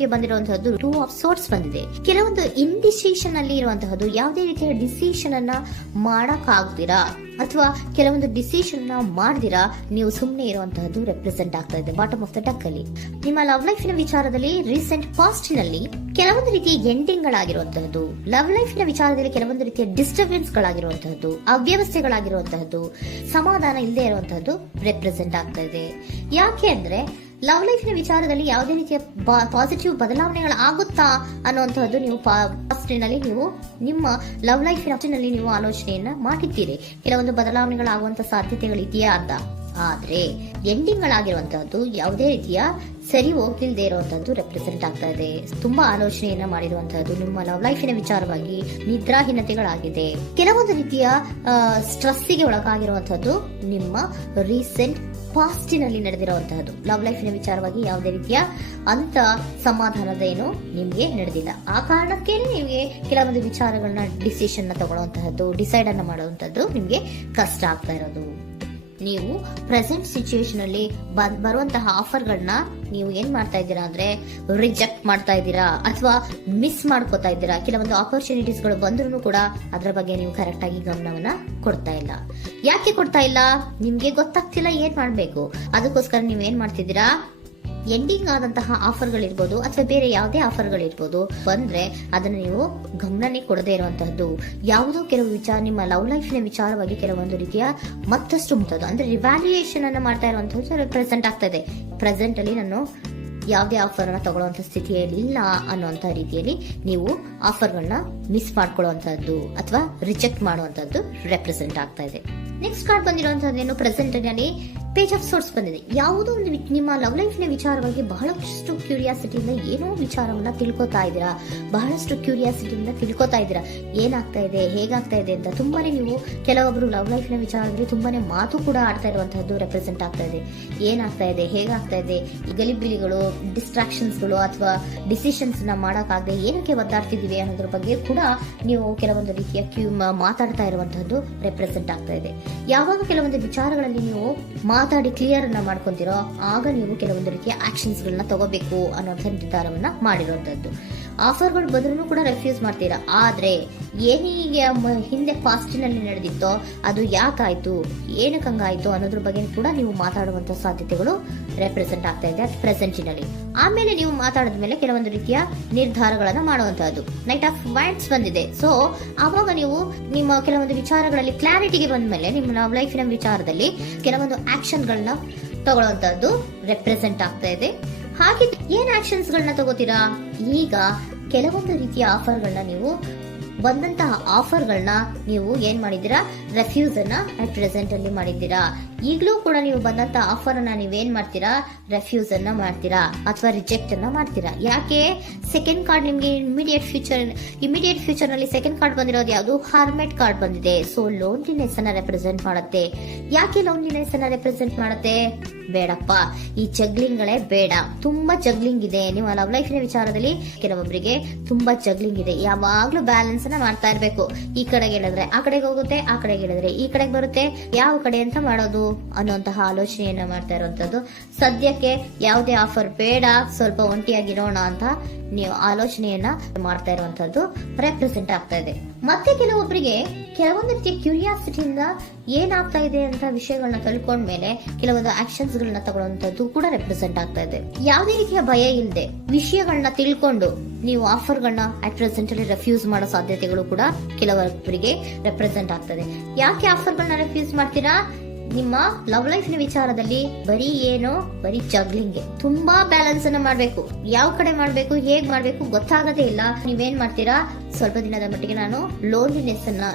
ನಿಮ್ಗೆ ಬಂದಿರುವಂತಹದ್ದು 2 of sorts ಬಂದಿದೆ. ಕೆಲವೊಂದು ಇಂಡಿಸಿಷನ್ ಅಲ್ಲಿ ಇರುವಂತಹದ್ದು, ಯಾವುದೇ ರೀತಿಯ ಡಿಸಿಷನ್ ಅನ್ನ ಮಾಡಕ್ ಆಗ್ದಿರಾ ಅಥವಾ ಕೆಲವೊಂದು ಡಿಸಿಷನ್ ನ ಮಾಡ್ದಿರಾ ನೀವು ಸುಮ್ಮನೆ ಇರುವಂತಹದ್ದು ರೆಪ್ರೆಸೆಂಟ್ ಆಗ್ತಾ ಇದೆ ಬಾಟಮ್ ಆಫ್ ದ ಡಕ್ ಅಲ್ಲಿ. ನಿಮ್ಮ ಲವ್ ಲೈಫ್ ನ ವಿಚಾರದಲ್ಲಿ ರೀಸೆಂಟ್ ಪಾಸ್ಟ್ ನಲ್ಲಿ ಕೆಲವೊಂದು ರೀತಿಯ ಎಂಡಿಂಗ್ ಗಳಾಗಿರುವಂತಹದ್ದು, ಲವ್ ಲೈಫ್ ನ ವಿಚಾರದಲ್ಲಿ ಕೆಲವೊಂದು ರೀತಿಯ ಡಿಸ್ಟರ್ಬೆನ್ಸ್ ಗಳಾಗಿರುವಂತಹದ್ದು, ಅವ್ಯವಸ್ಥೆಗಳಾಗಿರುವಂತಹದ್ದು, ಸಮಾಧಾನ ಇಲ್ಲದೆ ಇರುವಂತಹದ್ದು ರೆಪ್ರೆಸೆಂಟ್ ಆಗ್ತಾ ಇದೆ. ಯಾಕೆ ಅಂದ್ರೆ ಲವ್ ಲೈಫ್ ನ ವಿಚಾರದಲ್ಲಿ ಯಾವುದೇ ರೀತಿಯ ಪಾಸಿಟಿವ್ ಬದಲಾವಣೆಗಳಾಗುತ್ತಾ ಅನ್ನುವಂತಹದ್ದು ನೀವು ಪಾಸ್ಟಿನಲ್ಲಿ ನೀವು ನಿಮ್ಮ ಲವ್ ಲೈಫ್ ನಲ್ಲಿ ನೀವು ಆಲೋಚನೆಯನ್ನ ಮಾಡಿದ್ದೀರಿ. ಕೆಲವೊಂದು ಬದಲಾವಣೆಗಳಾಗುವಂತ ಸಾಧ್ಯತೆಗಳಿದೆಯಾ ಅಂತ. ಆದ್ರೆ ಎಂಡಿಂಗ್ ಗಳಾಗಿರುವಂತಹದ್ದು ಯಾವುದೇ ರೀತಿಯ ಸರಿ ಹೋಗ್ತಿಲ್ದೇ ಇರುವಂತಹದ್ದು ರೆಪ್ರೆಸೆಂಟ್ ಆಗ್ತಾ ಇದೆ. ತುಂಬಾ ಆಲೋಚನೆಯನ್ನ ಮಾಡಿರುವಂತಹದ್ದು ನಿಮ್ಮ ಲವ್ ಲೈಫಿನ ವಿಚಾರವಾಗಿ ನಿದ್ರಾಹೀನತೆಗಳಾಗಿದೆ. ಕೆಲವೊಂದು ರೀತಿಯ ಸ್ಟ್ರೆಸ್ಸಿಗೆ ಒಳಗಾಗಿರುವಂತಹದ್ದು ನಿಮ್ಮ ರೀಸೆಂಟ್ ಪಾಸ್ಟಿನಲ್ಲಿ ನಡೆದಿರುವಂತಹದ್ದು. ಲವ್ ಲೈಫಿನ ವಿಚಾರವಾಗಿ ಯಾವುದೇ ರೀತಿಯ ಅಂತ ಸಮಾಧಾನದ ಏನು ನಿಮ್ಗೆ ನಡೆದಿಲ್ಲ. ಆ ಕಾರಣಕ್ಕೆ ನಿಮ್ಗೆ ಕೆಲವೊಂದು ವಿಚಾರಗಳನ್ನ ಡಿಸಿಷನ್ ತಗೊಳ್ಳುವಂತಹದ್ದು, ಡಿಸೈಡ್ ಅನ್ನ ಮಾಡುವಂತಹದ್ದು ನಿಮ್ಗೆ ಕಷ್ಟ ಆಗ್ತಾ ಇರೋದು. ನೀವು ಪ್ರೆಸೆಂಟ್ ಸಿಚುಯೇಷನ್ ಅಲ್ಲಿ ಬರುವಂತಹ ಆಫರ್ಗಳನ್ನ ನೀವು ಏನ್ ಮಾಡ್ತಾ ಇದ್ದೀರಾ ಅಂದ್ರೆ ರಿಜೆಕ್ಟ್ ಮಾಡ್ತಾ ಇದ್ದೀರಾ ಅಥವಾ ಮಿಸ್ ಮಾಡ್ಕೋತಾ ಇದ್ದೀರಾ. ಕೆಲವೊಂದು ಆಪರ್ಚುನಿಟೀಸ್ ಗಳು ಬಂದ್ರೂ ಕೂಡ ಅದರ ಬಗ್ಗೆ ನೀವು ಕರೆಕ್ಟ್ ಆಗಿ ಗಮನವನ್ನ ಕೊಡ್ತಾ ಇಲ್ಲ. ಯಾಕೆ ಕೊಡ್ತಾ ಇಲ್ಲ? ನಿಮ್ಗೆ ಗೊತ್ತಾಗ್ತಿಲ್ಲ ಏನ್ ಮಾಡ್ಬೇಕು. ಅದಕ್ಕೋಸ್ಕರ ನೀವ್ ಏನ್ ಮಾಡ್ತಿದ್ದೀರಾ, ಎಂಡಿಂಗ್ ಆದಂತಹ ಆಫರ್ಗಳಿರ್ಬೋದು ಅಥವಾ ಬೇರೆ ಯಾವುದೇ ಆಫರ್ಗಳಿರ್ಬೋದು ಬಂದ್ರೆ ಅದನ್ನ ನೀವು ಗಮನನೇ ಕೊಡದೇ ಇರುವಂತಹದ್ದು. ಯಾವುದೋ ಕೆಲವು ವಿಚಾರ ನಿಮ್ಮ ಲವ್ ಲೈಫಿನ ವಿಚಾರವಾಗಿ ಕೆಲವೊಂದು ರೀತಿಯ ಮತ್ತಷ್ಟು ಮುಟ್ಟೋದು ಅಂದ್ರೆ ರಿವ್ಯಾಲ್ಯೂಯೇಷನ್ ಅನ್ನ ಮಾಡ್ತಾ ಇರುವಂತಹದ್ದು ಪ್ರೆಸೆಂಟ್ ಆಗ್ತಾ ಇದೆ. ಪ್ರೆಸೆಂಟ್ ಅಲ್ಲಿ ನಾನು ಯಾವುದೇ ಆಫರ್ ಅನ್ನ ತಗೊಳ್ಳುವಂತ ಸ್ಥಿತಿಯಲ್ಲಿ ಇಲ್ಲ ಅನ್ನುವಂತ ರೀತಿಯಲ್ಲಿ ನೀವು ಆಫರ್ಗಳನ್ನ ಮಿಸ್ ಮಾಡ್ಕೊಳ್ಳುವಂತಹದ್ದು ಅಥವಾ ರಿಜೆಕ್ಟ್ ಮಾಡುವಂತಹದ್ದು ರೆಪ್ರೆಸೆಂಟ್ ಆಗ್ತಾ ಇದೆ. ನೆಕ್ಸ್ಟ್ ಕಾರ್ಡ್ ಬಂದಿರುವಂತಹದ್ದೇನು, ಪ್ರೆಸೆಂಟ್ ನಲ್ಲಿ ಪೇಜ್ ಆಫ್ ಸೋರ್ಟ್ಸ್ ಬಂದಿದೆ. ಯಾವುದೋ ಒಂದು ನಿಮ್ಮ ಲವ್ ಲೈಫಿನ ವಿಚಾರವಾಗಿ ಬಹಳಷ್ಟು ಕ್ಯೂರಿಯಾಸಿಟಿಯಿಂದ ಏನೋ ವಿಚಾರವನ್ನ ತಿಳ್ಕೊತಾ ಇದ್ದೀರಾ, ಬಹಳಷ್ಟು ಕ್ಯೂರಿಯಾಸಿಟಿಯಿಂದ ತಿಳ್ಕೊತಾ ಇದ್ದೀರಾ ಏನಾಗ್ತಾ ಇದೆ, ಹೇಗಾಗ್ತಾ ಇದೆ ಅಂತ. ತುಂಬಾನೇ ನೀವು ಕೆಲವೊಬ್ರು ಲವ್ ಲೈಫಿನ ವಿಚಾರದಲ್ಲಿ ತುಂಬಾನೇ ಮಾತು ಕೂಡ ಆಡ್ತಾ ಇರುವಂತಹದ್ದು ರೆಪ್ರೆಸೆಂಟ್ ಆಗ್ತಾ ಇದೆ. ಏನಾಗ್ತಾ ಇದೆ, ಹೇಗಾಗ್ತಾ ಇದೆ, ಈ ಗಲಿಬಿಲಿಗಳು, ಡಿಸ್ಟ್ರಾಕ್ಷನ್ಸ್ಗಳು ಅಥವಾ ಡಿಸಿಷನ್ಸ್ ನ ಮಾಡಕ್ಕಾಗದೆ ಏನಕ್ಕೆ ಒದ್ದಾಡ್ತಿದೀವಿ ಅನ್ನೋದ್ರ ಬಗ್ಗೆ ಕೂಡ ನೀವು ಕೆಲವೊಂದು ರೀತಿಯ ಮಾತಾಡ್ತಾ ಇರುವಂತಹದ್ದು ರೆಪ್ರೆಸೆಂಟ್ ಆಗ್ತಾ ಇದೆ. ಯಾವಾಗ ಕೆಲವೊಂದು ವಿಚಾರಗಳಲ್ಲಿ ನೀವು ಮಾತಾಡಿ ಕ್ಲಿಯರ್ ಅನ್ನ ಮಾಡ್ಕೊಂತೀರೋ ಆಗ ನೀವು ಕೆಲವೊಂದು ರೀತಿಯ ಆಕ್ಷನ್ಸ್ ಗಳನ್ನ ತಗೋಬೇಕು ಅನ್ನೋಂಥ ನಿರ್ಧಾರವನ್ನ ಮಾಡಿರುವಂತದ್ದು. ಆಫರ್ಗಳು ಬಂದ್ರೂ ಕೂಡ ರೆಫ್ಯೂಸ್ ಮಾಡ್ತೀರಾ. ಆದ್ರೆ ಏನೀಗ ಹಿಂದೆ ಪಾಸ್ಟಿನಲ್ಲಿ ನಡೆದಿತ್ತೋ ಅದು ಯಾಕಾಯ್ತು, ಏನಕ್ಕೆ ಹಂಗಾಯ್ತು ಅನ್ನೋದ್ರ ಬಗ್ಗೆ ಕೂಡ ನೀವು ಮಾತಾಡುವಂತ ಸಾಧ್ಯತೆಗಳು ರೆಪ್ರೆಸೆಂಟ್ ಆಗ್ತಾ ಇದೆ ಪ್ರೆಸೆಂಟಿನಲ್ಲಿ. ಆಮೇಲೆ ನೀವು ಮಾತಾಡಿದ್ಮೇಲೆ ಕೆಲವೊಂದು ರೀತಿಯ ನಿರ್ಧಾರಗಳನ್ನ ಮಾಡುವಂತಹದ್ದು. ನೈಟ್ ಆಫ್ ವ್ಯಾಂಡ್ಸ್ ಬಂದಿದೆ. ಸೊ ಆವಾಗ ನೀವು ನಿಮ್ಮ ಕೆಲವೊಂದು ವಿಚಾರಗಳಲ್ಲಿ ಕ್ಲಾರಿಟಿಗೆ ಬಂದ್ಮೇಲೆ ನಿಮ್ಮ ಲವ್ ಲೈಫಿನ ವಿಚಾರದಲ್ಲಿ ಕೆಲವೊಂದು ಆಕ್ಷನ್ ಗಳನ್ನ ತಗೊಳ್ಳುವಂತಹದ್ದು ರೆಪ್ರೆಸೆಂಟ್ ಆಗ್ತಾ ಇದೆ. ಹಾಗೆ ಏನ್ ಆಕ್ಷನ್ಸ್ ಗಳನ್ನ ತಗೋತೀರಾ? ಈಗ ಕೆಲವೊಂದು ರೀತಿಯ ಆಫರ್ಗಳನ್ನ ನೀವು ಬಂದಂತಹ ಆಫರ್ಗಳನ್ನ ನೀವು ಏನ್ ಮಾಡಿದ್ದೀರಾ, ರೆಫ್ಯೂಸ್ ಅನ್ನ ಅಟ್ ಪ್ರೆಸೆಂಟ್ ಅಲ್ಲಿ ಮಾಡಿದ್ದೀರಾ. ಈಗಲೂ ಕೂಡ ನೀವು ಬಂದಂತಹ ಆಫರ್ ಅನ್ನ ನೀವೇನ್ ಮಾಡ್ತೀರಾ, ರೆಫ್ಯೂಸ್ ಅನ್ನ ಮಾಡ್ತೀರಾ ಅಥವಾ ರಿಜೆಕ್ಟ್ ಅನ್ನ ಮಾಡ್ತೀರಾ. ಯಾಕೆ? ಸೆಕೆಂಡ್ ಕಾರ್ಡ್ ನಿಮ್ಗೆ ಇಮಿಡಿಯೇಟ್ ಫ್ಯೂಚರ್ ನಲ್ಲಿ ಸೆಕೆಂಡ್ ಕಾರ್ಡ್ ಬಂದಿರೋದು ಯಾವುದು, ಹಾರ್ಮೆಟ್ ಕಾರ್ಡ್ ಬಂದಿದೆ. ಸೊ ಲೋನ್ಲಿನೆಸ್ ಅನ್ನ ರೆಪ್ರೆಸೆಂಟ್ ಮಾಡುತ್ತೆ. ಯಾಕೆ ಲೋನ್ಲಿನೆಸ್ ಅನ್ನ ರೆಪ್ರೆಸೆಂಟ್ ಮಾಡುತ್ತೆ? ಬೇಡಪ್ಪ, ಈ ಜಗ್ಲಿಂಗ್ ಗಳೇ ಬೇಡ. ತುಂಬಾ ಜಗ್ಲಿಂಗ್ ಇದೆ ನಿಮ್ಮ ಲವ್ ಲೈಫಿನ ವಿಚಾರದಲ್ಲಿ. ಕೆಲವೊಬ್ಬರಿಗೆ ತುಂಬಾ ಜಗ್ಲಿಂಗ್ ಇದೆ. ಯಾವಾಗ್ಲೂ ಬ್ಯಾಲೆನ್ಸ್ ಅನ್ನ ಮಾಡ್ತಾ ಇರ್ಬೇಕು. ಈ ಕಡೆಗೆ ಹೇಳಿದ್ರೆ ಆ ಕಡೆಗೆ ಹೋಗುತ್ತೆ, ಆ ಕಡೆಗೆ ಹೇಳಿದ್ರೆ ಈ ಕಡೆಗೆ ಬರುತ್ತೆ. ಯಾವ ಕಡೆ ಅಂತ ಮಾಡೋದು ಅನ್ನುವಂತಹ ಆಲೋಚನೆಯನ್ನ ಮಾಡ್ತಾ ಇರುವಂತದ್ದು. ಸದ್ಯಕ್ಕೆ ಯಾವುದೇ ಆಫರ್ ಬೇಡ, ಸ್ವಲ್ಪ ಒಂಟಿಯಾಗಿರೋಣ ಅಂತ ನೀವು ಆಲೋಚನೆಯನ್ನ ಮಾಡ್ತಾ ಇರುವಂತದ್ದು ರೆಪ್ರೆಸೆಂಟ್ ಆಗ್ತಾ ಇದೆ. ಮತ್ತೆ ಕೆಲವೊಬ್ಬರಿಗೆ ಕೆಲವೊಂದು ರೀತಿಯ ಕ್ಯೂರಿಯಾಸಿಟಿಯಿಂದ ಏನಾಗ್ತಾ ಇದೆ ಅಂತ ವಿಷಯಗಳನ್ನ ತಿಳ್ಕೊಂಡ್ಮೇಲೆ ಕೆಲವೊಂದು ಆಕ್ಷನ್ಸ್ ಗಳನ್ನ ತಗೊಳ್ಳುವಂತದ್ದು ಕೂಡ ರೆಪ್ರೆಸೆಂಟ್ ಆಗ್ತಾ ಇದೆ. ಯಾವುದೇ ರೀತಿಯ ಭಯ ಇಲ್ಲದೆ ವಿಷಯಗಳನ್ನ ತಿಳ್ಕೊಂಡು ನೀವು ಆಫರ್ಗಳನ್ನ ಅಟ್ ಪ್ರೆಸೆಂಟ್ ಅಲ್ಲಿ ರೆಫ್ಯೂಸ್ ಮಾಡೋ ಸಾಧ್ಯತೆಗಳು ಕೂಡ ಕೆಲವೊಬ್ಬರಿಗೆ ರೆಪ್ರೆಸೆಂಟ್ ಆಗ್ತದೆ. ಯಾಕೆ ಆಫರ್ಗಳನ್ನ ರೆಫ್ಯೂಸ್ ಮಾಡ್ತೀರಾ? ನಿಮ್ಮ ಲವ್ ಲೈಫಿನ ವಿಚಾರದಲ್ಲಿ ಬರೀ ಜಗ್ಲಿಂಗ್, ತುಂಬಾ ಬ್ಯಾಲೆನ್ಸ್ ಅನ್ನ ಮಾಡ್ಬೇಕು. ಯಾವ ಕಡೆ ಮಾಡ್ಬೇಕು, ಹೇಗ್ ಮಾಡ್ಬೇಕು ಗೊತ್ತಾಗದೇ ಇಲ್ಲ. ನೀವೇನ್ ಮಾಡ್ತೀರಾ, ಸ್ವಲ್ಪ ದಿನದ ಮಟ್ಟಿಗೆ ನಾನು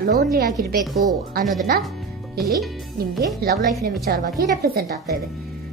ಲೋನ್ಲಿ ಆಗಿರ್ಬೇಕು ಅನ್ನೋದನ್ನ ಇಲ್ಲಿ ನಿಮ್ಗೆ ಲವ್ ಲೈಫಿನ ವಿಚಾರವಾಗಿ ರೆಪ್ರೆಸೆಂಟ್ ಆಗ್ತಾ ಇದೆ.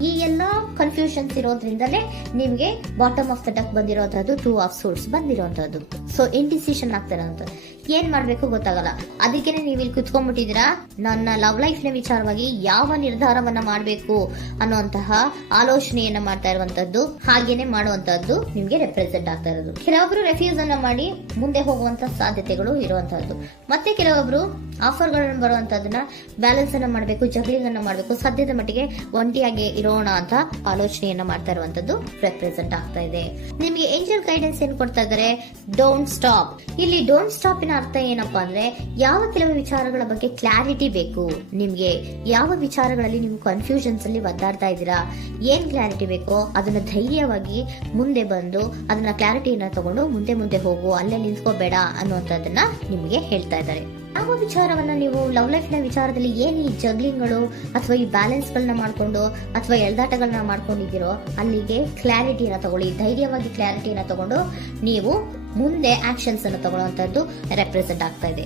ಈ ಎಲ್ಲಾ ಕನ್ಫ್ಯೂಷನ್ಸ್ ಇರೋದ್ರಿಂದಲೇ ನಿಮ್ಗೆ ಬಾಟಮ್ ಆಫ್ ದ ಡಕ್ ಬಂದಿರೋಂತದ್ದು 2 ಆಫ್ ಸೋರ್ಟ್ಸ್ ಬಂದಿರೋಂತದ್ದು. ಸೊ ಇಂಡಿಸಿಷನ್ ಆಗ್ತಾ ಇರೋಂಥದ್ದು. ಏನ್ ಮಾಡ್ಬೇಕು ಗೊತ್ತಾಗಲ್ಲ. ಅದಕ್ಕೇನೆ ನೀವು ಇಲ್ಲಿ ಕುತ್ಕೊಂಡ್ಬಿಟ್ಟಿದ್ದೀರಾ. ನನ್ನ ಲವ್ ಲೈಫ್ ನ ವಿಚಾರವಾಗಿ ಯಾವ ನಿರ್ಧಾರವನ್ನ ಮಾಡಬೇಕು ಅನ್ನುವಂತಹ ಆಲೋಚನೆಯನ್ನ ಮಾಡ್ತಾ ಇರುವಂತದ್ದು, ಹಾಗೇನೆ ಮಾಡುವಂತದ್ದು ನಿಮ್ಗೆ ರೆಪ್ರೆಸೆಂಟ್ ಆಗ್ತಾ ಇರೋದು. ಕೆಲವೊಬ್ರು ರೆಫ್ಯೂಸ್ ಅನ್ನ ಮಾಡಿ ಮುಂದೆ ಹೋಗುವಂತ ಸಾಧ್ಯತೆಗಳು ಇರುವಂತಹದ್ದು, ಮತ್ತೆ ಕೆಲವೊಬ್ರು ಆಫರ್ಗಳನ್ನ ಬರುವಂತದನ್ನ ಬ್ಯಾಲೆನ್ಸ್ ಅನ್ನ ಮಾಡಬೇಕು, ಜಗ್ಲಿಂಗ್ ಅನ್ನ ಮಾಡಬೇಕು, ಸದ್ಯದ ಮಟ್ಟಿಗೆ ಒಂಟಿಯಾಗಿ ಇರೋಣ ಅಂತ ಆಲೋಚನೆಯನ್ನ ಮಾಡ್ತಾ ಇರುವಂತದ್ದು ರೆಪ್ರೆಸೆಂಟ್ ಆಗ್ತಾ ಇದೆ. ನಿಮ್ಗೆ ಏಂಜಲ್ ಗೈಡೆನ್ಸ್ ಏನ್ ಕೊಡ್ತಾ ಇದ್ದಾರೆ? Don't stop. ಇಲ್ಲಿ ಡೋಂಟ್ ಸ್ಟಾಪ್ ನ ಅರ್ಥ ಏನಪ್ಪಾ ಅಂದ್ರೆ, ಯಾವ ಕೆಲವು ವಿಚಾರಗಳ ಬಗ್ಗೆ ಕ್ಲಾರಿಟಿ ಬೇಕು ನಿಮ್ಗೆ, ಯಾವ ವಿಚಾರಗಳಲ್ಲಿ ನೀವು ಕನ್ಫ್ಯೂಷನ್ಸ್ ಅಲ್ಲಿ ಒದ್ದಾಡ್ತಾ ಇದ್ದೀರಾ, ಏನ್ ಕ್ಲಾರಿಟಿ ಬೇಕೋ ಅದನ್ನ ಧೈರ್ಯವಾಗಿ ಮುಂದೆ ಬಂದು ಅದನ್ನ ಕ್ಲಾರಿಟಿಯನ್ನ ತಗೊಂಡು ಮುಂದೆ ಹೋಗು, ಅಲ್ಲೇ ನಿಂತ್ಕೋಬೇಡ ಅನ್ನುವಂಥದ್ದನ್ನ ನಿಮ್ಗೆ ಹೇಳ್ತಾ ಇದ್ದಾರೆ. ಯಾವ ವಿಚಾರವನ್ನ ನೀವು ಲವ್ ಲೈಫ್ ನ ವಿಚಾರದಲ್ಲಿ ಏನ್ ಈ ಜಗ್ಲಿಂಗ್ಗಳು ಅಥವಾ ಈ ಬ್ಯಾಲೆನ್ಸ್ ಗಳನ್ನ ಮಾಡ್ಕೊಂಡು ಅಥವಾ ಎಳ್ದಾಟಗಳನ್ನ ಮಾಡ್ಕೊಂಡಿದ್ದೀರೋ ಅಲ್ಲಿಗೆ ಕ್ಲಾರಿಟಿನ ತಗೊಳ್ಳಿ, ಧೈರ್ಯವಾಗಿ ಕ್ಲಾರಿಟಿನ ತಗೊಂಡು ನೀವು ಮುಂದೆ ಆಕ್ಷನ್ಸ್ ಅನ್ನು ತಗೊಳ್ಳುವಂತದ್ದು ರೆಪ್ರೆಸೆಂಟ್ ಆಗ್ತಾ ಇದೆ.